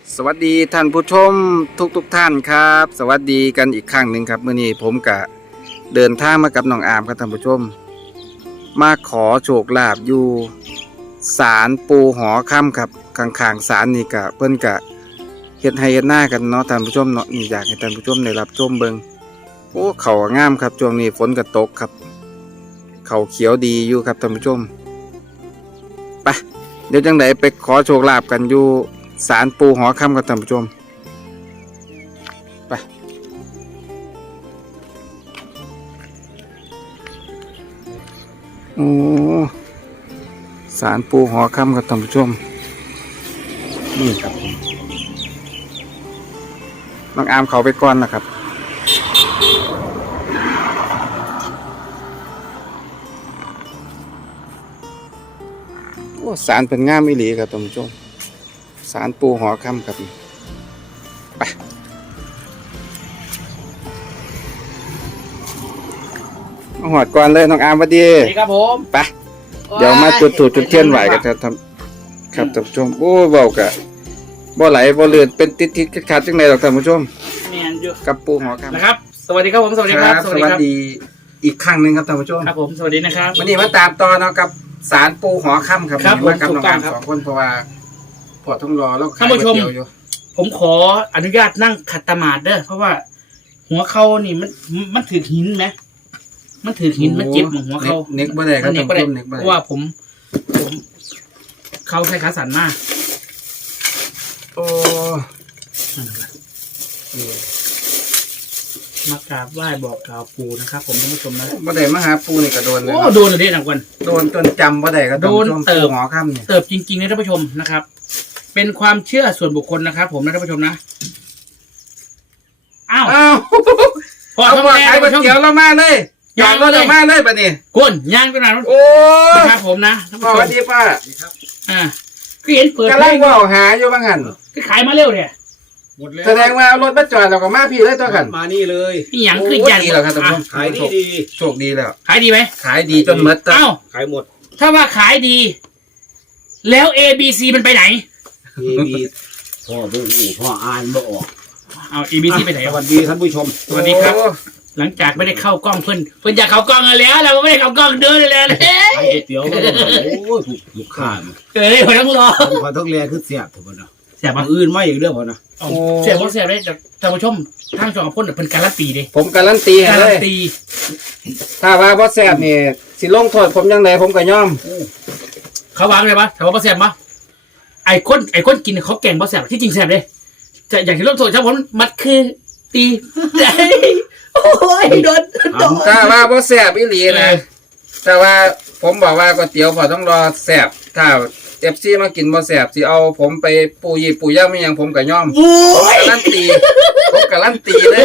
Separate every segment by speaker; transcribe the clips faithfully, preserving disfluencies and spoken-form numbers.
Speaker 1: สวัสดีท่านผู้ชมทุกทุกท่านครับ สวัสดีกันอีกครั้งหนึ่งครับเมื่อนี้ผมกะเดินทางมากับน้องอามครับท่านผู้ชมมาขอโชคลาภอยู่ศาลปูหอค่ำครับข้างๆศาลนี่กะเพิ่นกะเฮ็ดให้เฮ็ดหน้ากันเนาะท่านผู้ชมเนาะนี่อยากให้ท่านผู้ชมได้รับชมเบิ่งโอ้เขางามครับช่วงนี้ฝนก็ตกครับเขาเขียวดีอยู่ครับท่านผู้ชมไปเดี๋ยวจังไดไปขอโชคลาภกันอยู่ศาลปูหอค่ำกับท่านผู้ชมไปโอ้ศาลปูหอค่ำกับท่านผู้ชมนี่ครับผมน้องอามเขาไปก่อนนะครับโอ้ศาลเป็นงามอีหลีครับท่านผู้ชมศาลปูหอค่ำครับไปมาหอดก่อนเลยน้องอามสวัสดี
Speaker 2: สวัสดีครับผม
Speaker 1: ไปเดี๋ยวมาจุดถูกจุดเทียนไหวกันครับท่านครับท่านผู้ชมโอ้เบากะบ่ไหลบ่เลือดเป็นติดติดขัดขัดจังไงหรอกท่านผู้ชม
Speaker 2: เนียนอยู่
Speaker 1: กับปูหอค่ำ
Speaker 2: นะครับสวัสดีครับผมสวัสดีครับ
Speaker 1: สวัสดีอีกครั้งหนึ่งครับท่านผู้ชม
Speaker 2: ครับผมสวัสดีนะครับ
Speaker 1: วันนี้มาตามต่อเนาะกับศาลปูหอค่ำครับ
Speaker 2: ครับ
Speaker 1: มากับ
Speaker 2: ผม
Speaker 1: น้อง
Speaker 2: ถูกต้
Speaker 1: อา
Speaker 2: อง
Speaker 1: ม
Speaker 2: ครับ
Speaker 1: สองคนเพราะว่าพอต้องรอแล้วขาย
Speaker 2: ท่านผู้ชม
Speaker 1: ก๋วยเตี๋ยวอยู่
Speaker 2: ผมขออนุญาตนั่งขัดตมาดเด้อเพราะว่า หัวเข่านี่มันมันถือหินไหมมันถือหินมันเจ็บหัวเข่า
Speaker 1: เน็กบ่ได้ครับ
Speaker 2: เน็
Speaker 1: ท่าก น
Speaker 2: บ่
Speaker 1: ผู้
Speaker 2: ได้
Speaker 1: ชมเน็กบ่
Speaker 2: เพ
Speaker 1: ได้
Speaker 2: ราะว่าผมผมเข่าใช้ขาสั่นมาก
Speaker 1: โอ้
Speaker 2: มากราบไหว้บอกกล่าวปู่นะครับ ผมท่านผู้ชมนะ
Speaker 1: บ่ได้มาหาปูนี่ก็โดนเลย
Speaker 2: โอ้
Speaker 1: ครับ
Speaker 2: โดนเลยนะวัน
Speaker 1: โดนจนจำบ่ได้ครับท่านผู้ชม
Speaker 2: โดนเติบ
Speaker 1: ปูหอค่ำเนี่ย
Speaker 2: เติบจริงๆนะท่านผู้ชมนะครับ เป็นความเชื่อส่วนบุคคลนะครับ ผมนะท่านผู้ชมนะอ้าว
Speaker 1: อ้าว
Speaker 2: พอ
Speaker 1: เอา
Speaker 2: ทำ
Speaker 1: บ่
Speaker 2: แล้
Speaker 1: ขายว ก๋วย
Speaker 2: ท่านผู้ชม
Speaker 1: เตี๋ยวเรามาเลยอยากเราเดี๋ยวมาเลยบัดนี้
Speaker 2: ก้นย่างไปหน่อย
Speaker 1: โอ้ย
Speaker 2: นะครับผมนะท่าน
Speaker 1: ส
Speaker 2: ผู้ช
Speaker 1: วัส
Speaker 2: ม
Speaker 1: ดีป้า
Speaker 2: อ่าคือเห็นเปิด
Speaker 1: กำ
Speaker 2: เพล
Speaker 1: ลัง
Speaker 2: ง
Speaker 1: เว่าหาอยู่บ้างหัน
Speaker 2: คือขายมาเร็วเนี่ย
Speaker 3: หมดแล้ว
Speaker 1: แสดงว่าเอารถมาจอดเราก็มาพี่เลยตัวกัน
Speaker 3: มานี่เลย
Speaker 2: นี่หยังคือ
Speaker 1: โอ้
Speaker 2: ยัน
Speaker 1: ดีแล้วครับท่านผู้ชม
Speaker 3: ขายดีดี
Speaker 1: โชคดีแล้ว
Speaker 2: ขายดีไหม
Speaker 1: ขายดีจนหมดตะ
Speaker 2: เอ้า
Speaker 3: ขายหมด
Speaker 2: ถ้าว่าขายดี แล้ว A B C มันไปไหน
Speaker 3: มีมีพ่อบ่หูพ่ออ่านบ่ออก
Speaker 2: เอา A B C ไปไหน
Speaker 3: ส
Speaker 2: วะ
Speaker 3: วัสดีท่านผู้ชม
Speaker 2: สวัสดีครับ
Speaker 1: โอ้
Speaker 2: หลังจากไม่ได้เข้ากล้องเพื่อนเพื่อนอยากเข้ากล้องแล้วเราก็ไม่ได้เข้ากล้องเดินเลยแล้วเฮ้
Speaker 3: ขาย
Speaker 2: ย
Speaker 3: ก๋วยเตี๋ยวก็บ่โอ้ยถูกลูกค้าเนี่ย
Speaker 2: เอ้ยผมต้องรอ
Speaker 3: พอต้องแลคือเสียบถูกบ่เนาะ
Speaker 2: เสียบ
Speaker 3: มา
Speaker 2: ปะ
Speaker 3: อื่นไม่อีกเรื่องพอนะ
Speaker 2: เอาเสียบบ่เสียบได้แต่ท่านผู้ชมทางจอพ่นเพิ่นการันตีดิ
Speaker 1: ผมการันตีให้
Speaker 2: การ
Speaker 1: เล
Speaker 2: ัน
Speaker 1: ย
Speaker 2: ตี
Speaker 1: ถ้าว่าบ่แซ่บนี่สิลงโทษผมยังไงผมก็ยอม
Speaker 2: เขาวางเลยปะถามว่าบ่แซ่บปะไอ้คนไอ้คนกินเขาแกงบ่แซ่บที่จริงแซ่บเลยจะอย่างที่รถโทษชาวผมมันคือตีโอ้ยโดนโดน
Speaker 1: ถ้าว่าบ่แซ่บอีหลีนะแต่ว่าผมบอกว่าก๋วยเตี๋ยวพอต้องรอแซ่บถ้าเอฟซีมากินบ่แซ่บสิเอาผมไปปูยี่ปูย่าไม่ยังผมก็ยอม
Speaker 2: โอ้
Speaker 1: ผม
Speaker 2: ย
Speaker 1: การันตีผมการันตีเลย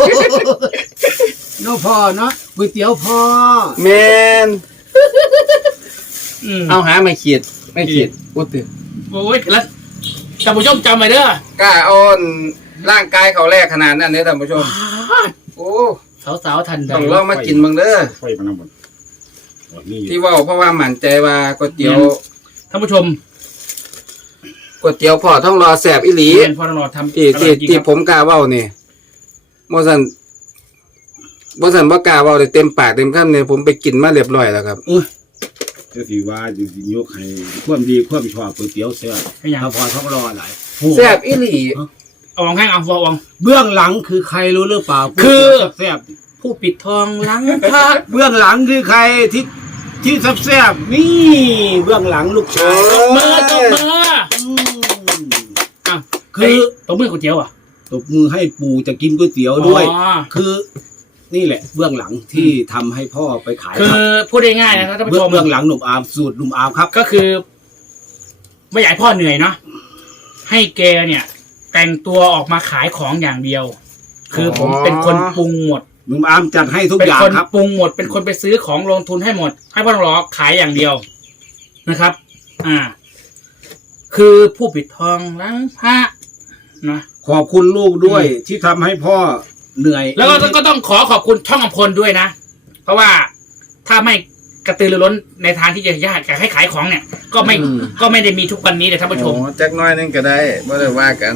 Speaker 3: เนาะพ่อเนาะก๋วยเตี๋ยวพ่อ
Speaker 1: แมน
Speaker 2: อืม
Speaker 1: เอาหาไม่ขีดไม่ขีดพูดถึง
Speaker 2: โอ้ยแล้วท่านผู้ชมจำไว้เด้อก
Speaker 1: ล้าเอาร่างกายเขาแรกขนาดนั้นเนี่ยท่านผู้ชม โอ้
Speaker 2: สาวๆทันใด
Speaker 1: ต้องลองมากินเบิ่งเด้อ
Speaker 3: ไฟมันนำบ่นี่
Speaker 1: ที่เว่าเพราะว่ามั่นใจว่าก๋วยเตี๋ยว
Speaker 2: ท่านผู้ชม
Speaker 1: ก๋วยเตี๋ยวพ่อต้องรอแซ่บอีหลี
Speaker 2: เรียนพอตลอดทำ
Speaker 1: ที่ที่ที่ผมกล้าเว้านี่บ่ซั่นบ่ซั่นบ่กล้าเว้าได้เต็มปากเต็มคำเนี่ยผมไปกินมาเรียบร้อยแล้วครับ
Speaker 3: จะสิว่าสิยกให้ความดีความชอบก๋วยเตี๋ยวแซ่บ
Speaker 2: ไม่ยัง
Speaker 3: ถ้าพอท้องรอหลาย
Speaker 1: แซ่บอีหลี
Speaker 2: เอาวางให้เอาวางวาง
Speaker 3: เบื้องหลังคือใครรู้หรือเปล่า
Speaker 2: คือ
Speaker 3: แซ่บ
Speaker 2: ผู้ปิดทองหลังพระ
Speaker 3: เบื้องหลังคือใครที่ที่แซ่บๆนี่เบื้องหลังลูกชาย
Speaker 2: ตบมือตบมือ
Speaker 3: อืม
Speaker 2: อ้าว
Speaker 3: คื
Speaker 2: คือ อตบมือก๋วยเตี๋ยวอ่ะ
Speaker 3: ตบมือให้ปู่จะกินก๋วยเตี๋ยวด้วย
Speaker 2: อ๋อ
Speaker 3: คือนี่แหละ เบื้องหลังที่ทำให้พ่อไปขาย
Speaker 2: คื
Speaker 3: ค
Speaker 2: อ
Speaker 3: รับ
Speaker 2: พูดง่ายๆนะครับท่าน
Speaker 3: เบื้
Speaker 2: ผู้
Speaker 3: อ
Speaker 2: ช
Speaker 3: ง
Speaker 2: ม
Speaker 3: เบื้องหลังหนุ่มอาร์มสูตรหนุ่มอาร์มครับ
Speaker 2: ก็คือ ไม่อยากให้พ่อเหนื่อยเนาะให้แกเนี่ย แต่งตัวออกมาขายของอย่างเดียว คือผมเป็นคนปรุงหมด
Speaker 3: หนุ่มอาร์มจัดให้ทุก
Speaker 2: เป็น
Speaker 3: อย่าง
Speaker 2: คน
Speaker 3: ครับ
Speaker 2: ปรุงหมด เป็นคนไปซื้อของลงทุนให้หมด ให้พ่อหลอขายอย่างเดียวนะครับ อ่า คือผู้ปิดทองหลังพระนะ
Speaker 3: ขอบคุณลูกด้วยที่ทำให้พ่อเหนื่อย
Speaker 2: แล้วก็ก็ต้องขอขอบคุณช่องอำพลด้วยนะ เพราะว่าถ้าไม่กระตือรือร้นในทางที่จะญาติให้ขายของเนี่ย ก็ไม่ก็ไม่ได้มีทุกวันนี้เลยท่านผู้ชม
Speaker 1: โอ้จักหน้อยนึงก็ได้บ่ได้ว่ากัน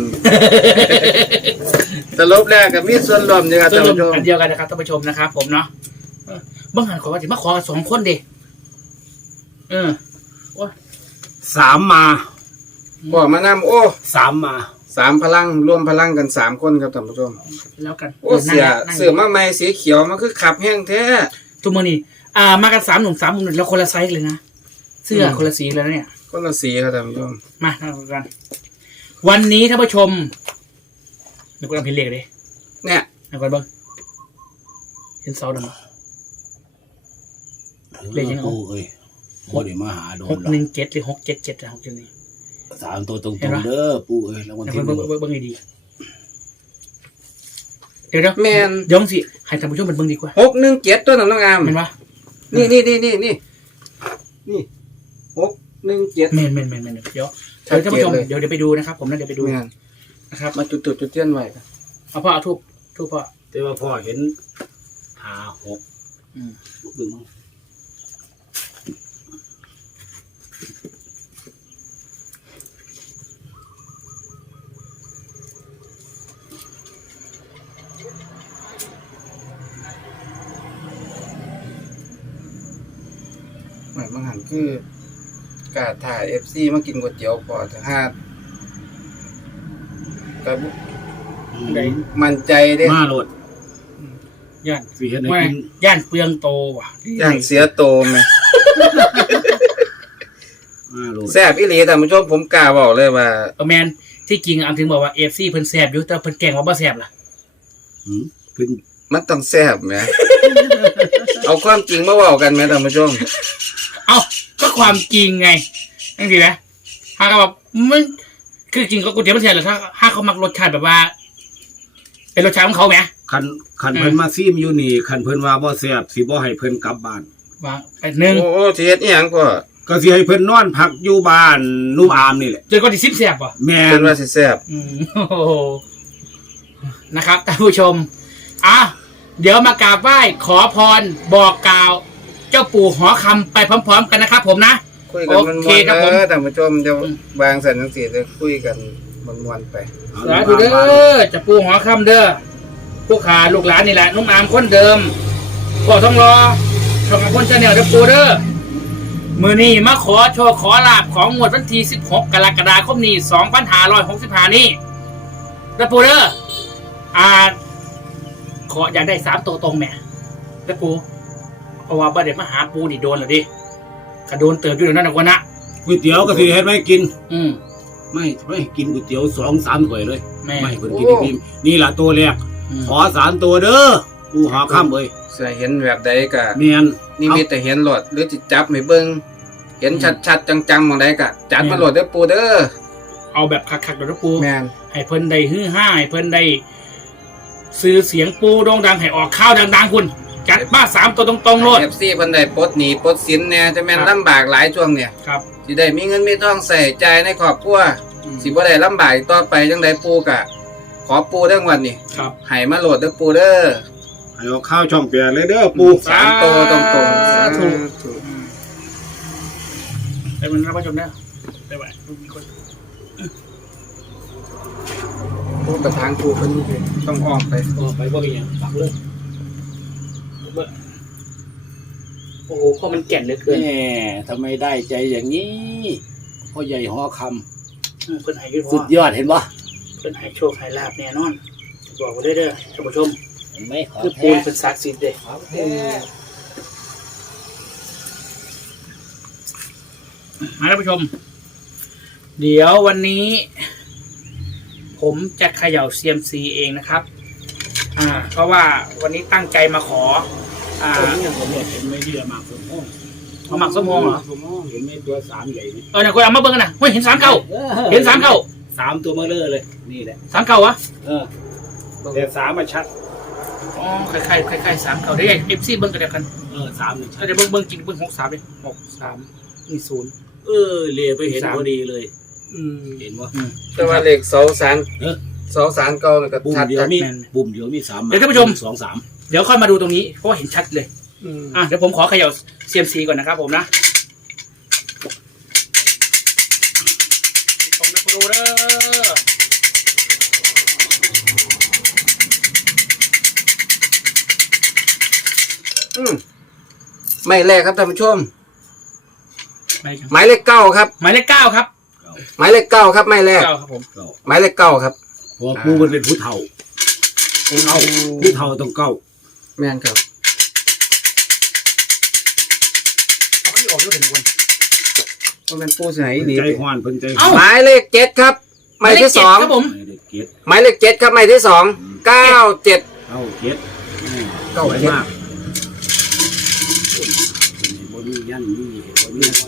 Speaker 1: สรุปแล้วก็มีส่วนรวมอยู่ครับ
Speaker 2: ส่วน
Speaker 1: ท่าน
Speaker 2: รวม
Speaker 1: ผู้ชม
Speaker 2: อันเดียวกันนะครับท่านผู้ชมนะครับผมเนาะเออบางหันขอว่าจะมาขอสองคนเดเออ
Speaker 3: สามมา
Speaker 1: พ่อมานำโอ้
Speaker 3: สามมา
Speaker 1: สามพลังรวมพลังกันสามคนครับท่านผู้ชม
Speaker 2: แล้วกัน
Speaker 1: โอ้เสียเสือมาใหม่สีเขียวมันคือขับแห้งแท้
Speaker 2: ทุกมือนี่อ่ามากันสามหนุ่มสามหนุ่มแล้วคนละไซส์เลยนะเสื้อคนละสีเลยนะเนี่ย
Speaker 1: คนละสีครับท่านผู้ชม
Speaker 2: มาทำกัน วันนี้ท่านผู้ชมเดี๋ยวกูทำพิเลกเลย
Speaker 1: เนี่ย
Speaker 2: เอาก่อนเบ้างเห็นเสาดำ เลขยังไง
Speaker 3: ปูเอ้ยบ่ได้มาหาโด
Speaker 2: ห
Speaker 3: น
Speaker 2: ก
Speaker 3: หรอก
Speaker 2: หนึ่งเจ็ดหรือหกเจ็ดเจ็ดนะหกเจ็ดนี่
Speaker 3: สามตัวตรง
Speaker 2: เห็นปะ
Speaker 3: ๆเด้อปูเอ้ยแล้ววัน
Speaker 2: เดี๋ยว
Speaker 3: ที่
Speaker 2: เบิ้ง
Speaker 3: หนึ่ง
Speaker 2: เบิ้งเบิ้งดีเดี๋ยวเดี๋ยว
Speaker 1: แมน
Speaker 2: เดี๋ยวสิให้ท่านผู้ชมเป็นเบิ้งดีกว่า
Speaker 1: หกหนึ่งเจ็ดตัวน้องอาม
Speaker 2: เห็นปะ
Speaker 1: นี่นี่นี่นี่นี่นี่หกหนึ่งเจ็ด
Speaker 2: เมนเมนเมนเมนเดี๋ยวเดี๋ยวท่านผู้ชมเดี๋ยวเดี๋ยวไปดูนะครับผมนะเดี๋ยวไปดู
Speaker 1: แมน
Speaker 2: นะครับ
Speaker 1: มาจุดจุดจุดเทียนไว้ครับ
Speaker 2: เอาพ่อเอาทูบทูบพ่อ
Speaker 3: แต่ว่าพ่อเห็นหาหก
Speaker 2: อืม
Speaker 3: ดึง
Speaker 1: หมายบางหันคือกาถ่ายเอฟซีมากินก๋วยเตี๋ยวพอจะห้าก็บ่
Speaker 2: ได้
Speaker 1: มั่นใจเด้
Speaker 3: มาโหลด
Speaker 2: ย่าน
Speaker 3: สิเฮ็ดให้
Speaker 2: ว่า
Speaker 3: กิน
Speaker 2: ย่านเปลืองโตว่ะ
Speaker 1: ย่างเสียโตไหม
Speaker 3: มาโหลด
Speaker 1: แซ่บอีหลีท่านผู้ชมผมกล้าบอกเลยว่า
Speaker 2: เออแมนที่จริงอันถึงบอกว่าเอฟซีเพิ่นแสบอยู่แต่เพิ่นแกล้งว่าบ่แสบล่ะ
Speaker 3: หืมขึ้น
Speaker 1: มันต้องแซ่บไหม เอาความจริงมาเว่ากันไหมท่านผู้ชม
Speaker 2: เอ้าก็ความจริงไงนั่นสินะถ้าเขาแบบมันคือจริงก็กูเดี๋ยวมันแสบแหละถ้าถ้าเขามักรสชาติแบบว่า เป็นรสชาติของเขาไหม
Speaker 3: คันคันเพิ่นมาซีมอยู่นี่คันเพิ่นว่าบ่แซ่บสิบ่ให้เพิ่นกลับบ้าน
Speaker 2: ว่าไปหนึ่ง
Speaker 1: โอ้โหทีเฮ็ดอีหยังก็
Speaker 3: ก็สิให้เพิ่นนอนพักอยู่บ้านนุ่มอามนี่แหละ
Speaker 2: จนกว่าที่สิบแสบป่ะ
Speaker 3: แม่
Speaker 1: เป็น นว่าสิแซ่บ
Speaker 2: อืมโอ้โหนะครับท่านผู้ชมอ่ะเดี๋ยวมากราบไหว้ขอพรบอกกล่าว เจ้าปู่หอคำไปพร้อม ๆ กันนะครับผมนะ
Speaker 1: คุยกันมัน
Speaker 2: โอ
Speaker 1: ม
Speaker 2: เค
Speaker 1: วน
Speaker 2: ครับ
Speaker 1: เด้
Speaker 2: ผม
Speaker 1: อท่านผู้ชมจะวางสันจังซี่จะคุยกันมันมวนๆไป
Speaker 2: สาธุเด้อเจะปู่หอคำเด้อผู้ขาลูกหลานนี่แหละนุ่มอามคนเดิมก็ต้องรอช่องของคนชาแนลเด้อปู่เด้อมือนี้มาขอโชว์ขอลาบของงวดวันที่สิบหกกรกฎาคมนี้สองพันห้าร้อยหกสิบห้านี่เด้อปู่เด้ออ่าขออยากได้สามตัวตรงแหม่เด้อปู่เพราะว่าบ่ได้มาหาปู่นี่โดนแล้วดิกระโดนเติบอยู่เดี๋ยวนั้นนะคนนะ
Speaker 3: ก๋วยเตี๋ยวก็สิเฮ็ดไว้กิน
Speaker 2: อืม
Speaker 3: ไม่ไม่กินก๋วยเตี๋ยวสองสามถ้วยเลย
Speaker 2: แม่
Speaker 3: ไม่เพิ่นกินให้อิ่มนี่ล่ะตัวแรก
Speaker 2: อืม
Speaker 3: ขอสามตัวเด้อปูหาค่ำเอ้ย
Speaker 1: เสียเห็นแบบใดก็
Speaker 3: แม่น
Speaker 1: นี่มีแต่เห็นโหลดหรือจิจับให้เบิ่งเห็นชัดๆจังๆหมองใดก็จัดมาโหลดเด้อปูเด้อ
Speaker 2: เอาแบบคักๆเดี๋ยวเด้อปู่
Speaker 1: แม่น
Speaker 2: ให้เพิ่นได้ฮือฮ่าให้เพิ่นได้ซื้อเสียงปูโด่งดังให้ออกข้าวดังๆคุณจัดมาสามตัวตรงๆโลด
Speaker 1: เอฟซีเพิ่นได้ปลดหนี้ปลดสินแหน่จะแม่น
Speaker 2: ครับ
Speaker 1: ลำบากหลายช่วงเนี่ย
Speaker 2: ครับ
Speaker 1: สิได้มีเงินมีทองใส่จ่ายในครอบครัวสิบ่ได้ลำบากอีกต่อไปจังไดปูกะ ขอปูเด้อวันนี้
Speaker 2: ครับ
Speaker 1: ให้มาโหลดเด้อปูเด้อ
Speaker 3: ให้เอาข้าวช่องแปดเลยเด้อปู
Speaker 1: สามโตตรงๆ
Speaker 2: สาธุ
Speaker 1: ธุ
Speaker 2: ไปมันรับผู้ชมได้ได้ไหมมีคน
Speaker 1: ปูกระทางปูเพิ่นนี่ต้องอ้อมไป
Speaker 2: ก็ไปบ่เป็นหยังปักเลยเบิ่งโอ้โหข้อมันแก่นเหลือเกิน
Speaker 3: แม่ทำไมได้ใจอย่างนี้พ่อใหญ่หอค
Speaker 2: อืมเพิ่นให้ยืด
Speaker 3: ำ
Speaker 2: หั
Speaker 3: สุ
Speaker 2: ว
Speaker 3: ดยอดเห็นปะ
Speaker 2: เพิ่นให้โชคให้ลาบแน่นอนบอกไว้เด้อเด้อท่านผู้ชม
Speaker 3: เห็นไหมขอ
Speaker 2: คือปู
Speaker 3: แท้
Speaker 2: นเป็นศักดิ์สิทธิ์เด้
Speaker 3: ขอแท้
Speaker 2: มาท่านผู้ชม เดี๋ยววันนี้ ผมจะเขย่าเซียมซีเองนะครับ อ่า เพราะว่าวันนี้ตั้งใจมาขอ อ่า
Speaker 3: ผมเนี่ยผมเนี่ยเห็นไม่เดียมากผมโอ้
Speaker 2: เอาหมักส้มโอเหรอ
Speaker 3: ผมเห็นไหมตัวสามใหญ่นี่
Speaker 2: เออเนี่ยคุณเอามาเบิ่งกันนะเฮ้ยเห็นสามเก้าเห็นสามเก้า
Speaker 3: สามตัวเบลเลอร์เลยนี่แหละ
Speaker 2: สามเก้าวะ
Speaker 3: เออแต่สามมาชัด
Speaker 2: อ๋อคล้ายๆคล้ายๆสามเก้าได้ไงเอฟซีเบิ่งกันเดียวกัน
Speaker 3: เออสามนี่ชั
Speaker 2: เรา
Speaker 3: ด
Speaker 2: จะเบิ่งเบิ่งจริงเบิ่งหกสามเลยหกสามนี่ศูนย์
Speaker 3: เออเลียไปเห็นพอดีเลย
Speaker 2: อืม
Speaker 3: เห็นว่า
Speaker 1: แต่ว่าเลขเสาสาร
Speaker 3: เออ
Speaker 1: เสาสารเก่านี่ก็
Speaker 3: ปุ่ม
Speaker 1: ชัด
Speaker 3: เดียว
Speaker 1: จัด
Speaker 3: มี
Speaker 2: แม่น
Speaker 3: ปุ่มเดียวมีสาม
Speaker 2: เดี๋ยวท่านผู้ชม
Speaker 3: สองสาม
Speaker 2: เดี๋ยวค่อยมาดูตรงนี้เพราะว่าเห็นชัดเลย
Speaker 3: อืม
Speaker 2: อ่ะเดี๋ยวผมขอเขย่าเซียมซีก่อนนะครับผมนะตรงนักดูเด้อ
Speaker 1: อืมไม่แรกครับท่านผู้ชม
Speaker 2: ไม่ครับ
Speaker 1: หมายเลขเก้าครับ
Speaker 2: หมายเลขเก้าครับ
Speaker 1: หมายเลขเก้าครับไม่แรก
Speaker 2: เก้าครับผม
Speaker 3: เก้า
Speaker 1: หมายเลขเก้าครับ
Speaker 3: เพอปูมันเป็นผู้เฒ่าผู้เฒ่าผู้เฒ่าต้องเก้า
Speaker 1: แม่นครับ
Speaker 2: เอาขี้ออกด้วยเป็นคน
Speaker 1: มันเป็นปูไหนดี
Speaker 3: ใจควานเพิ่นใจ
Speaker 2: เอ้า
Speaker 1: หมายเลขเจ็ดครับหมายที่สอง
Speaker 2: ครับผม
Speaker 3: ไม่ได้เก็ด
Speaker 1: หมายเลขเจ็ดครับหมายที่สองเก้าเจ็ด
Speaker 3: เก้าเก็ด
Speaker 1: เก้า
Speaker 3: สวย
Speaker 1: เจ็ด
Speaker 3: มากบนยันนี่บนยัน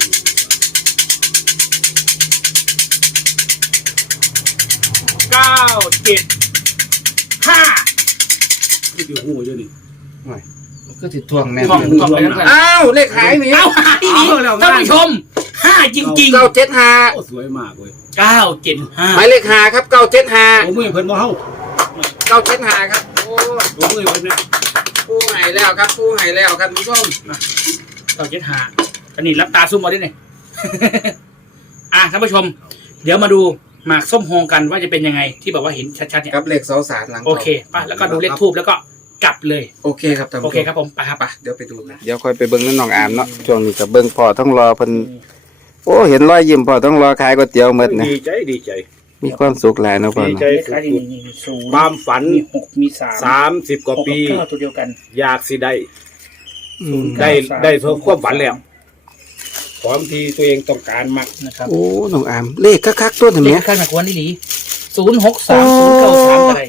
Speaker 2: เก้าเจ็ดห้า
Speaker 3: ที่อยู่หูอยู่นี่
Speaker 1: ก็ติดทวงแม่น
Speaker 2: ท่องท่องไปทั้งนั้น
Speaker 1: อ้าวเลขหายหนี
Speaker 2: เอ้าหายดีท่านผู้ชมห้าจริง
Speaker 1: เก้าเจ็ดห้า
Speaker 3: โอ้สวยมากเว้ย
Speaker 2: ๆเก้าเจ็ดห้า
Speaker 1: หมายเลขห้าครับเก้าเจ็ดห้า
Speaker 3: โอ้มือเพิ่นบ่เฮา
Speaker 1: เก้าเจ็ดห้าครับโอ้
Speaker 3: โอ้มือเพิ่นเนี่ย
Speaker 1: ปูหายแล้วครับปูหายแล้วครับคุณผู้ชม
Speaker 2: เก้าเจ็ดห้าอันนี้รับตาซุ่มมาด้วยเนี่ย อ่ะท่านผู้ชม เดี๋ยวมาดูหมากส้มโฮงกันว่าจะเป็นยังไงที่บอกว่าเห็นชัดๆเนี่ย
Speaker 1: ครับเลขเสาสารหลัง
Speaker 2: โอเคป่ะแล้วก็ดูเลขทูบแล้วก็กลับเลย
Speaker 1: โอเคครับท่าน
Speaker 2: โอ
Speaker 1: ผู้
Speaker 2: เค
Speaker 1: ชม
Speaker 2: ครับผมไปครับ
Speaker 1: ไปเดี๋ยวไปดูกันเดี๋ยวค่อยไปเบิ้งนั่นน้องอามเนาะช่วงนี้กับเบิ้งพ่อต้องรอเพิ่นโอ้เห็นรอยยิ้มพ่อต้องรอขายก๋วยเตี๋ยวหมดนะ
Speaker 3: ดีใจดีใจ
Speaker 1: มีความสุขหลายเนาะพ่อ
Speaker 3: ดี
Speaker 1: เนาะ
Speaker 3: ใจ
Speaker 2: เลข
Speaker 3: สุ
Speaker 2: ท้ายนี่
Speaker 3: ด
Speaker 2: นี่มีศูน
Speaker 3: ๆ
Speaker 2: ย์
Speaker 3: ความฝัน
Speaker 2: มีหกมีสาม
Speaker 3: สามสิบกว่า
Speaker 2: หก
Speaker 3: ปี
Speaker 2: กับเก้าตัวเดียวกัน
Speaker 3: อยากสิได้
Speaker 1: อืม
Speaker 3: ได้ได้ทุกความฝันแล้วความที่ตัวเองต้องการมาก
Speaker 2: นะครับ
Speaker 1: โอ้น้องอามเลขคักๆตัวเห็นไห
Speaker 2: เล
Speaker 1: ม
Speaker 2: ขข้างหนักวันนี่หลีศูนย์หกสามศูนย์เก้าสามอะไร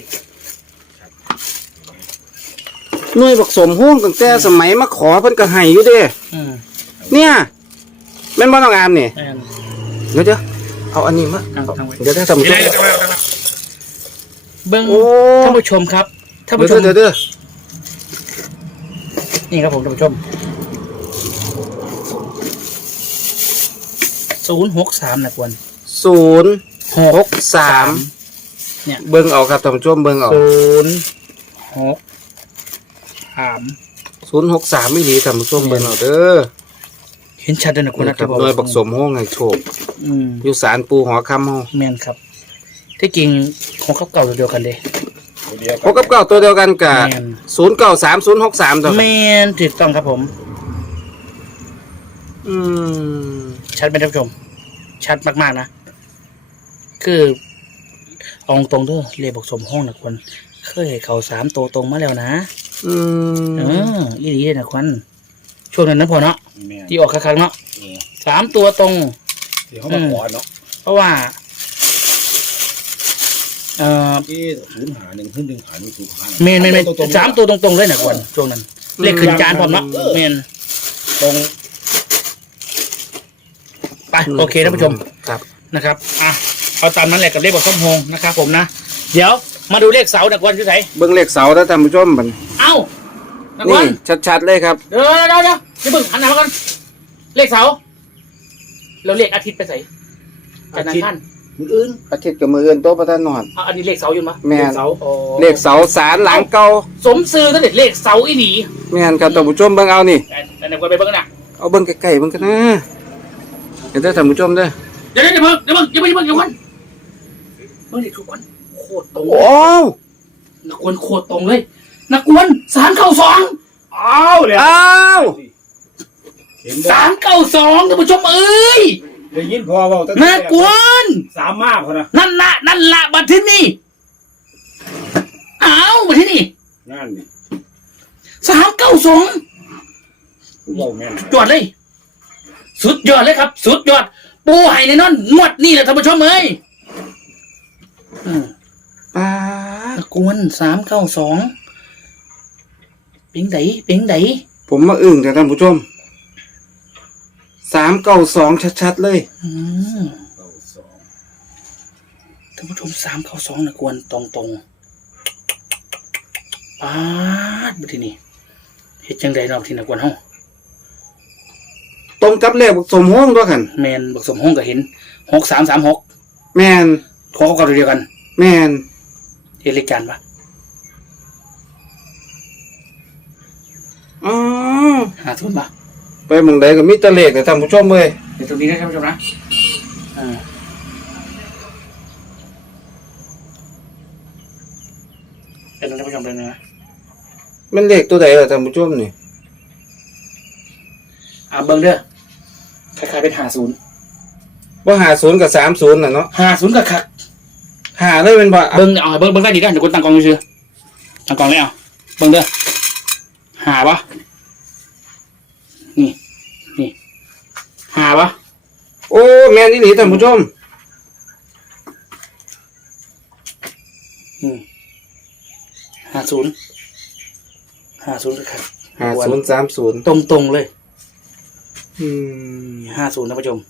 Speaker 1: หน่วยบักสมห่วงตั้งแต่สมัยมาขอเพิ่นก็ให้อยู่เด้
Speaker 2: อืม
Speaker 1: เนี่ยแม่นบ่น้องอามนี่
Speaker 2: แม่น
Speaker 1: เดี๋ยวเดี๋ยวเอาอันนี้มา
Speaker 2: ตั้งตั้งไว้
Speaker 1: เดี๋ยวได้ทำ
Speaker 2: เดี๋ยวเดี๋ยวเดี๋ยวเดี๋ยวเบิ้ง
Speaker 1: โอ้
Speaker 2: ท่านผู้ชมครับท่าน
Speaker 1: เดี๋ย
Speaker 2: ผู้
Speaker 1: ว
Speaker 2: ชม
Speaker 1: เดี๋ยวเดี๋ยว
Speaker 2: นี่ครับผมท่านผู้ชมศูนย์หกสามนะควร
Speaker 1: ศูนย์
Speaker 2: ห
Speaker 1: ห
Speaker 2: ก
Speaker 1: กสาม
Speaker 2: เนี่ย
Speaker 1: เบิ่งเอาครับท่านผู้ชมเบิ่งเอา
Speaker 2: ศูนย์หกสาม
Speaker 1: ศูนย์หกสามไม่ดีท่านผู้ชมเบิ่งเอาเด้อ
Speaker 2: เห็นชัดเลยนะคุณ
Speaker 1: นะ
Speaker 2: นะ
Speaker 1: ครับหน่วยบักสมห่วงให้โชค
Speaker 2: อืม
Speaker 1: อยู่ศาลปูหอคำเฮา
Speaker 2: แมนครับ ที่จริงของเขาเก่าตัวเดียวกันเลย
Speaker 1: พบกับเก้าตัวเดียวกันกับ
Speaker 2: แม่น
Speaker 1: ศูนย์เก้าสามศูนย์หกสามตัว
Speaker 2: แมนถูกต้องครับผม
Speaker 1: อืม
Speaker 2: ชัดไหมท่านผู้ชม ชัดมากๆนะ คือเอาตรงๆเด้อเรียกบอกสมห้องนะควรเคยให้เขาสามตัวตรงมาแล้วนะ
Speaker 1: อื
Speaker 2: เอ
Speaker 1: ม
Speaker 2: ออีหลีเลยนะควันช่วงนั้นนะพอเนาะ
Speaker 3: แม่น
Speaker 2: ที่ออกครั้งๆเนาะสามตัวตรง
Speaker 3: ที่เขามาขอเนาะ
Speaker 2: เพราะว่า เอ่อ
Speaker 3: ที่ศูนย์หาหนึ่งขึ้นหนึ่งหาหนึ่งศูนย์หา
Speaker 2: เมนเมนเมนสามตัวตรงๆเลยนะควันช่วงนั้น เลขขึ้นจานพร้อมเนาะเมน
Speaker 3: ตรง
Speaker 2: ไปโอเคท่านผู้ชม
Speaker 1: ครับ
Speaker 2: นะครับ อ่ะ เอาตามนั้นแหละกับเลขบอกส้มโฮงนะครับผมนะ เดี๋ยวมาดูเลขเสาหนักวันคือไส
Speaker 1: เบิ่งเลขเสาแล้วท่านผู้ชมมัน
Speaker 2: เอ้าหนัก
Speaker 1: นี่
Speaker 2: วัน
Speaker 1: ชัดๆเลยครับ
Speaker 2: เดี๋ยวเดี๋ยวเดี๋ยวเดี๋ยวเบิ่งหันหน้ามาก่อนเลขเสาเราเลขอาทิตย์ไปใส่จันทร์อังคาร
Speaker 3: มืออื่น
Speaker 1: อาทิตย์กับมืออื่นโต๊ะประธานนอน
Speaker 2: อ่ะอันนี้เลขเสาอยู่มั้ย
Speaker 1: แม่น
Speaker 3: เสา
Speaker 2: โอ้
Speaker 1: เลขเสาสารหลังเก่า
Speaker 2: สมซื้อตั้งแต่เลขเสาอีหลี
Speaker 1: แม่นครับท่านผู้ชมเบิ่งเอานี่
Speaker 2: แต่หนักวันไปเบิ่งกันนะ
Speaker 1: เอาเบิ่งใกล้ๆเบิ่งกันนะเดี๋ยวได้อท่านผู้ชมเด้อ
Speaker 2: เดี๋ยวเดี๋ยวเดี๋ยวเบิ่งเดี๋ยวเบิ่งเดี๋ยวเบิ่งเดี๋ยวเบิ่งเบิ่งเลขทุกคนโคตรตรง
Speaker 1: โอ้ว
Speaker 2: นักวนโคตรตรงเลยนักวนสามเก้าสอง
Speaker 3: อ้าวเลย
Speaker 1: อ้าว
Speaker 3: เห็นบ่
Speaker 2: สามเก้าสองท่านผู้ชมเอ้ย
Speaker 3: ได้ยินพอเว้าตั้ง
Speaker 2: น่ากวน
Speaker 3: สามมากพอนะ
Speaker 2: นั่นละนั่นละบัดที่นี่อ้าวบัดที่นี่
Speaker 3: นั่นนี่
Speaker 2: สามเก้าสอง
Speaker 3: เว้าแม่น
Speaker 2: จอดเลย สุดยอดเลยครับ สุดยอด ปูไห่ในนอนงวดนี่แหละท่านผู้ชมเอ้ยอืม
Speaker 1: อ่า
Speaker 2: ตะกวนสามเก้าสองเป่งไดเป่งได
Speaker 1: ผมมาอึ้งแต่ท่านผู้ชมสามเก้าสองชัดๆเลย
Speaker 2: อืม
Speaker 3: เก้าสอง
Speaker 2: ท่านผู้ชมสามเก้าสองนะกวนตรงตรงๆปาดบัดที่นี่เฮ็ดจังไดรอบที่นะกวนเฮา
Speaker 1: ตรงกับเลขสมห้องด้วยกัน
Speaker 2: แมนบักสมห้องก็เห็นหกสามสามหก
Speaker 1: แม่น
Speaker 2: ของเขาก็เดียวกัน
Speaker 1: แม่น
Speaker 2: เห็นเลขจานปะ
Speaker 1: อ๋อ
Speaker 2: หาศูนย์ป่ะ
Speaker 1: ไปหมองใดก็มีแตะเลขแต่ท่านผู้ชมเว้ย
Speaker 2: เดี๋ยวตรงนี้นะท่านผู้ชมนะอ่าเป็นท่านผู้ชมเป็นนะ
Speaker 1: มันเลขตัวใดล่ะท่านผู้ชมนี่
Speaker 2: อ่าเบิ้งเด้อคล้ายๆเป็นหาศูนย์
Speaker 1: บ่ห้าศูนย์กับสามศูนย์น่ะเนาะ
Speaker 2: หาศูนย์กับคัก
Speaker 1: หาเลยเป็นบ่
Speaker 2: เบิ้งเอาเบิ้งเบิ้งได้ดีได้เดี๋ยวคนตั้งกองซื้อตั้งกองเลยเอาเบิ้งเด้อหาปะนี่นี่หาปะ
Speaker 1: โอ้แม่นอีหลีท่านผู้ชม
Speaker 2: อืมหาศูนย์หาศูนย์กับคัก
Speaker 1: ห้าศูนย์สามศูนย์
Speaker 2: ตรงตรงๆเลย
Speaker 1: อืม
Speaker 2: ห้าศูนย์ท่านผู้ชม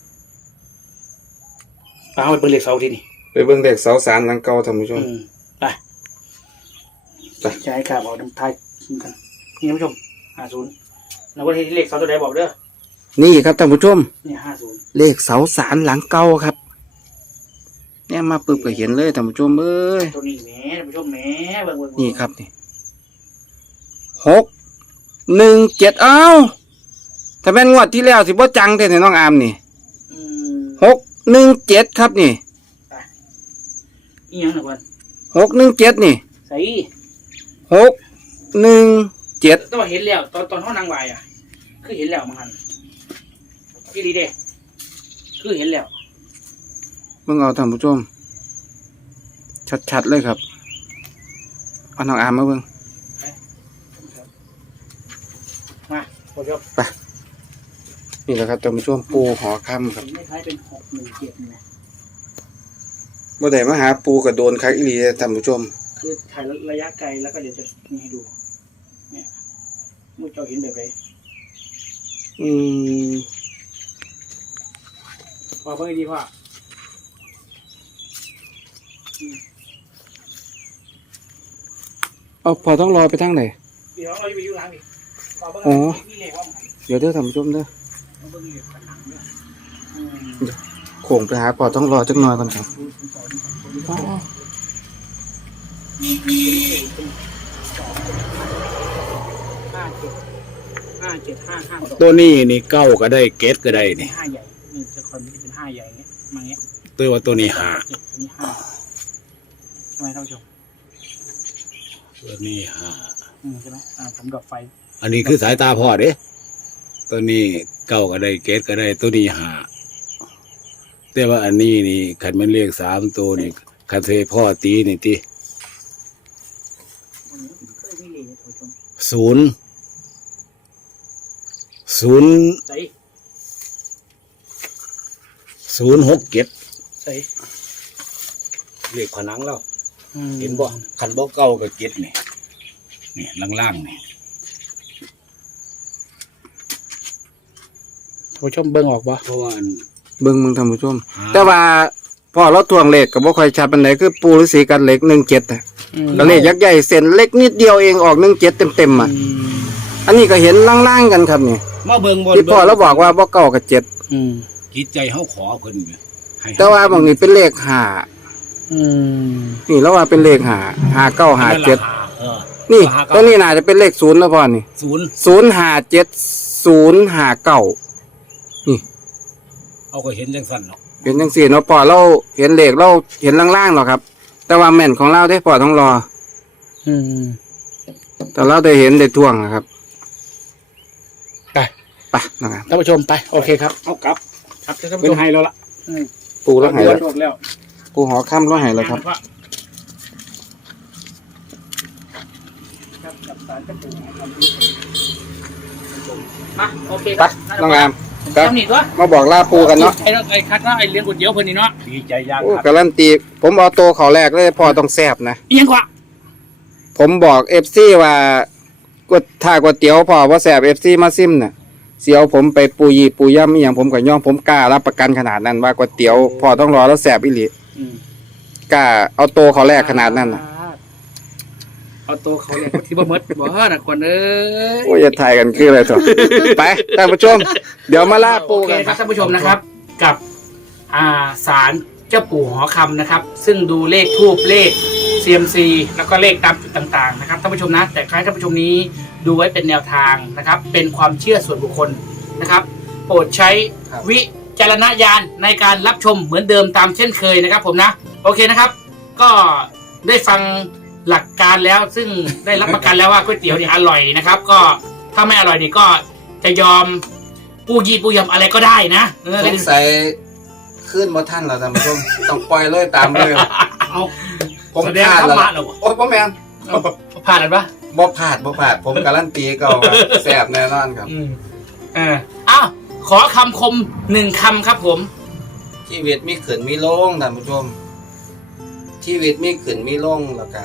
Speaker 2: เอาไปเบิ้งเลขเสาทีนี่
Speaker 1: ไปเบิ่งเลขเสาสารหลังเก่าท่านผู้ชม
Speaker 2: อืมไป
Speaker 1: ไป
Speaker 2: จะให้ข้าบอกน้ำทายกันนี่ท่านผู้ชมห้าศูนย์แล้วก็ที่เลขเสาตัวใดบอกเด้อ
Speaker 1: นี่ครับท่านผู้ชม
Speaker 2: นี่ห้าศูนย์
Speaker 1: เลขเสาสารหลังเก่าครับ เนี่ยมาปึ๊บก็เห็นเลยท่านผู้ชมเอ้ย
Speaker 2: ตัวนี้แหมท่านผู้ชมแหมเบิ่งเบิ่งเง
Speaker 1: นี่ครับนี่หกหนึ่งเจ็ดเอ้าถ้าเป็นงวดที่แล้วสิบ่จังแท้เนี่ยน้องอามนี่
Speaker 2: อืม
Speaker 1: หกหนึ่งเจ็ดครับนี่
Speaker 2: อีหยังนะเพิ่น
Speaker 1: หกหนึ่งเจ็ดนี่
Speaker 2: ใส่
Speaker 1: หกหนึ่งเจ็ด
Speaker 2: ตัวเห็นแล้วตอนตอนเฮานางวายอ่ะ คือเห็นแล้วมั้งหันพี่ดีเด้คือเห็นแล้ว
Speaker 1: เบิ่งเอาท่านผู้ชม ชัดๆเลยครับเอาน้องอามมาเบิ่ง
Speaker 2: มาผู้ชม
Speaker 1: นี่แหละครับท่านผู้ชมปูหอค่ำครับ
Speaker 2: เห็นไม่คล้ายเป็นหกหนึ่งเจ็ดนี่นะ
Speaker 1: บ่ได้มาหาปูกับโดนคักอีหลีเด้อท่านผู้ชม
Speaker 2: คือถ่ายระยะไกลแล้วก็เดี๋ยวจะนี่ให้ดู เนี่ยมุ้งเจ้าเห็นแบบไหน
Speaker 1: อืม
Speaker 2: พอเพิ่งดีพ่อ
Speaker 1: เอาพอต้องรอไปทางไหน
Speaker 2: เดี๋ยวเราจะไปอยู่ร้านอีกพอเพิ่ง
Speaker 1: อ๋อ
Speaker 2: มีเลขว่ามัน
Speaker 1: เดี๋ยวเด้อท่านผู้ชมเด้อ
Speaker 2: เพิ่งเลขผนังเนี่ยอืม
Speaker 1: โค้งไปหาพอต้องรอจักหน่อยก่อนครับอ๋อ
Speaker 2: ห้าเจ็ดห้าเจ็ดห้าห้าสอง
Speaker 3: ตัวนี้นี่เก้าก็ได้เกตก็ได้นี่
Speaker 2: ห้าใหญ่นี่จะคนที่เป็นห้าใหญ่เงี้ยมาเงี้ย
Speaker 3: ตัวว่าตัวนี้หา
Speaker 2: เจ็ดตัวนี้ห้าใช่ไหมท่านผู้ชม
Speaker 3: ตัวนี้หา
Speaker 2: อืมใช่ไหมอ่าผมดอกไฟ
Speaker 3: อันนี้คือสายตาพ่อเด้ตัวนี้เก้าก็ได้เกตก็ได้ตัวนี้หาแต่ว่าอันนี้นี่ขันมันเลขสามตัวนี่ขันเทพ่อตีนี่ตี
Speaker 2: วันนี้เคยมีเลขท่านผู้ชม
Speaker 3: ศูนย์ศูนย์
Speaker 2: ใส่
Speaker 3: ศูนย์หกเจ็ด
Speaker 2: ใส่
Speaker 3: เลขผนังแล้วเห็นบ่ขันบ่เก้าก็เจ็ดนี่นี่ล่างๆนี่
Speaker 2: ท่านผู้ชมเบิ่งออกปะ
Speaker 3: เพราะว่าอัน
Speaker 1: เบิ่งมึงท่านผู้ชม
Speaker 3: หา
Speaker 1: แต่ว่าพอเราทวงเลขก็บ่ค่อยชัดปานใดคือปูฤาษีกันเลขหนึ่งเจ็ดอ่ะก็เลขยักษ์ใหญ่เส้นเล็กนิดเดียวเองออกหนึ่งเจ็ดเต็มๆอ่ะ อันนี้ก็เห็นล่างๆกันครับนี่
Speaker 3: มาเบิ่งบน
Speaker 1: ที่พ่อเราบอกว่าบ่เก้ากับเจ็ด
Speaker 2: อืม
Speaker 3: จิตใจเฮาขอเพิ่นอยู่ให้เฮ
Speaker 1: แต่ว่าบางนี้เป็นเลขห้า
Speaker 2: อืม
Speaker 1: นี่แล้วว่าเป็นเลขห้าห้าเก้าห้าเจ็ด
Speaker 3: เออ
Speaker 1: นี่ตัวนี้น่าจะเป็นเลขศูนย์แล้วพ่อนี่
Speaker 3: ศูนย์
Speaker 1: ศูนย์ห้าเจ็ดศูนย์ห้าเก้า
Speaker 3: เอาก็เห็นจังสั่นเนาะ
Speaker 1: เป็นจังสี่เนาะพ่อเราเห็นเลขเราเห็นล่างๆหรอกครับ แต่ว่าแม่นของเราได้พ่อต้องรอ
Speaker 2: อืม
Speaker 1: แต่เราได้เห็นได้ท่วงอะครับ
Speaker 2: ไป
Speaker 1: ไปนะครับ
Speaker 2: ท่านผู้ชมไปโอเคครับ
Speaker 3: เอากลับ
Speaker 2: ครับท่าน
Speaker 3: เป็
Speaker 2: ผู้
Speaker 3: น
Speaker 2: ชม
Speaker 3: ไฮแล้วล่ะ
Speaker 2: อืม
Speaker 1: ปูแล้วใหายแล้ว
Speaker 2: จบแล้ว
Speaker 1: ปูหอค่ำแล้วใหายแล้วครับ
Speaker 2: ครับกับสารเจ้าปู่นะครับมาโอเค
Speaker 1: ไป
Speaker 2: ครับ
Speaker 1: น้องงามครับ
Speaker 2: จำหนีตัว
Speaker 1: มาบอกลาปูกันเนาะ
Speaker 2: ไอ้น้องไอ้คัดเนาะไอ้เลี้ยงก๋วยเตี๋ยวเพิ่นนี่เนาะ
Speaker 3: ดีใจยาก
Speaker 1: โอ้
Speaker 3: ครับ
Speaker 1: การันตีผมเอาตัวเขาแรกเลยพ่อต้องแซบนะ
Speaker 2: อีหยังกว่า
Speaker 1: ผมบอกเอฟซีว่ากดถ้าก๋วยเตี๋ยวพ่อว่าแซบเอฟซีมาซิมน่ะเสียวผมไปปูยีปูย่ำอหย่างผมก็ย่อมผมกล้ารับประกันขนาดนั้นว่าก๋วยเตี๋ยวพ่อต้องรอแล้วแซบอีหลี
Speaker 2: อืม
Speaker 1: กล้าเอาตัวเขาแรกขนาดนั้นน่ะ
Speaker 2: เอาตัวเขาเลยที่บ่หมดบ่เฮ้อน่ะคนเอ้ย
Speaker 1: โอ้ยจะถ่ายกันคืออะไรต่อ ไปท่านผู้ชม เดี๋ยวมาล่าปู
Speaker 2: โอเค
Speaker 1: กัน
Speaker 2: ครับท่านผู้ชมนะครับ กับอ่าศาลเจ้าปู่หอคำนะครับ ซึ่งดูเลขทูบเลข ซี เอ็ม ซี แล้วก็เลขตามจุดต่างๆนะครับท่านผู้ชมนะแต่คล้ายท่านผู้ชมนี้ดูไว้เป็นแนวทางนะครับ เป็นความเชื่อส่วนบุคคลนะครับ โปรดใช้
Speaker 1: ครับ
Speaker 2: วิจารณญาณในการรับชมเหมือนเดิมตามเช่นเคยนะครับ ผมนะโอเคนะครับ ก็ได้ฟังหลักการแล้วซึ่งได้รับประกันแล้วว่าก๋วยเตี๋ยวเนี่ยอร่อยนะครับ ก็ถ้าไม่อร่อยนี่ก็จะยอมปูยีปูยำอะไรก็ได้นะเออ
Speaker 1: สงสัยขึ้นบ่ท่านเราท่านผู้ชมต้องปล่อยเลยตามเลย
Speaker 2: เอา
Speaker 1: ผม
Speaker 2: แสดง
Speaker 1: พลาด
Speaker 2: ธรร
Speaker 1: แล้ว
Speaker 2: มะเหรอวะ
Speaker 1: โอ้พ่อแม่น
Speaker 2: ผ่านหรือปะ
Speaker 1: บ่พลาดบ่พลาดผมการันตีก็ว่าแซ่บแน่นอนครับ
Speaker 2: อืมเอออ้าวขอคำคมหนึ่งคำครับผม
Speaker 1: ชีวิตมีขึ้นมีลงท่านผู้ชม ชีวิตมีขึ้นมีลงแล้วก็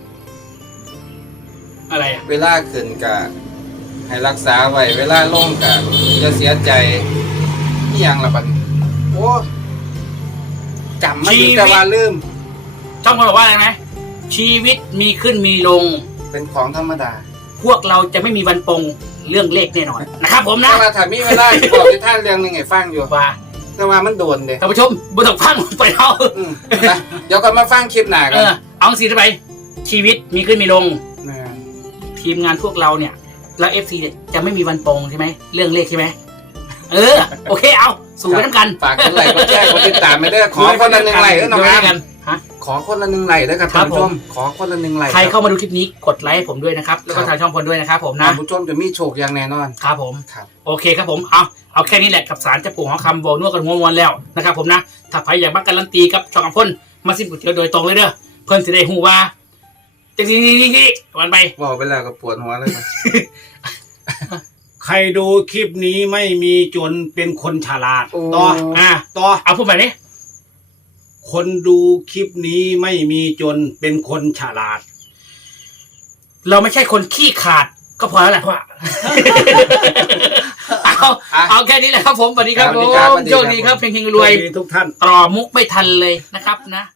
Speaker 2: อะไรอ่ะ
Speaker 1: เวลาขึ้นก็ให้รักษาไว้เวลาลงก็อย่าเสียใจอีหยังล่ะบัดนี้โอ้จำมาอยู่แต่ว่าลืม
Speaker 2: ช่องคนบอกว่าอะไรไหมชีวิตมีขึ้นมีลง
Speaker 1: เป็นของธรรมดา
Speaker 2: พวกเราจะไม่มีวันปรงเรื่องเลขแน่นอนนะครับ ผมนะ
Speaker 1: แต่ว่าถ้ามีเวลาสิบอกที่ท่านเรื่องหนึงให้ฟังอยู่
Speaker 2: ว่า
Speaker 1: แต่ว่ามันโดนเด้
Speaker 2: ท่านผู้ชมบนตกพังไปเอา
Speaker 1: อืมนะเดี๋ยวก่อนมาฟังคลิปหน้า
Speaker 2: เอ
Speaker 1: กัน
Speaker 2: อเอาสิไปชีวิตมีขึ้นมีลง
Speaker 1: แม่น
Speaker 2: ทีมงานพวกเราเนี่ย แล้วเอฟซีจะไม่มีวันปรงใช่ไหมเรื่องเลขใช่ไหมเออ โอเคเอาสู่ไปน้ำกัน
Speaker 1: ฝากกดไลค์กดแชร์กดติดตามไปเด้อขอคนละหนึ่งไลค์เด้อน้อง
Speaker 2: ดู
Speaker 1: อา
Speaker 2: ด้วย
Speaker 1: ร์
Speaker 2: กั
Speaker 1: ม
Speaker 2: นฮะ
Speaker 1: ขอคนละหนึ่งไลค์เด้อครับ
Speaker 2: ครั
Speaker 1: ท่า
Speaker 2: บ
Speaker 1: นผู้ชม
Speaker 2: ผม
Speaker 1: ขอคนละหนึ่งไลค์
Speaker 2: ใครเข้ามาดูคลิปนี้กดไลค์ให้ผมด้วยนะครับแล้วก็ทางช่องพลด้วยนะครับ ผม
Speaker 1: ท่า
Speaker 2: นะ
Speaker 1: นผู้ชมจะมีโชคอย่างแน่นอน
Speaker 2: ครับผม
Speaker 1: ครับ
Speaker 2: โอเคครับผม เอา เอาแค่นี้แหละกับสารเจ้าปู่หอคำโบนวดกันหัวมวนแล้วนะครับผมนะ ถ้าใครอยากมาการันตีกับช่องอัมพลมาซิมก๋วยเตี๋ยวโดยตรงเลยเด้อ เพิ่นสิได้หูว่าจริงจริงจริงวันไป
Speaker 1: บอกไปแล้วก็ปวดหัวเลยครับ
Speaker 3: ใครดูคลิปนี้ไม่มีจนเป็นคนฉลาด
Speaker 1: โอ้
Speaker 3: ต่อ
Speaker 2: อ่า
Speaker 3: ต่อ
Speaker 2: เอาพูดแบบนี้
Speaker 3: คนดูคลิปนี้ไม่มีจนเป็นคนฉลาด
Speaker 2: เราไม่ใช่คนขี้ขาดก็พอแล้วแหละพ่อ เอา
Speaker 1: อ่ะ
Speaker 2: เอาแค่นี้แหละครับผมสวัสดีครับ
Speaker 1: ส
Speaker 2: ผ
Speaker 1: วัสดีครับ
Speaker 2: ม
Speaker 1: สวัสดีครับ
Speaker 2: โชคดีครับเฮงๆรวย
Speaker 3: ทุกท่าน
Speaker 2: ต่อมุกไม่ทันเลยนะครับนะ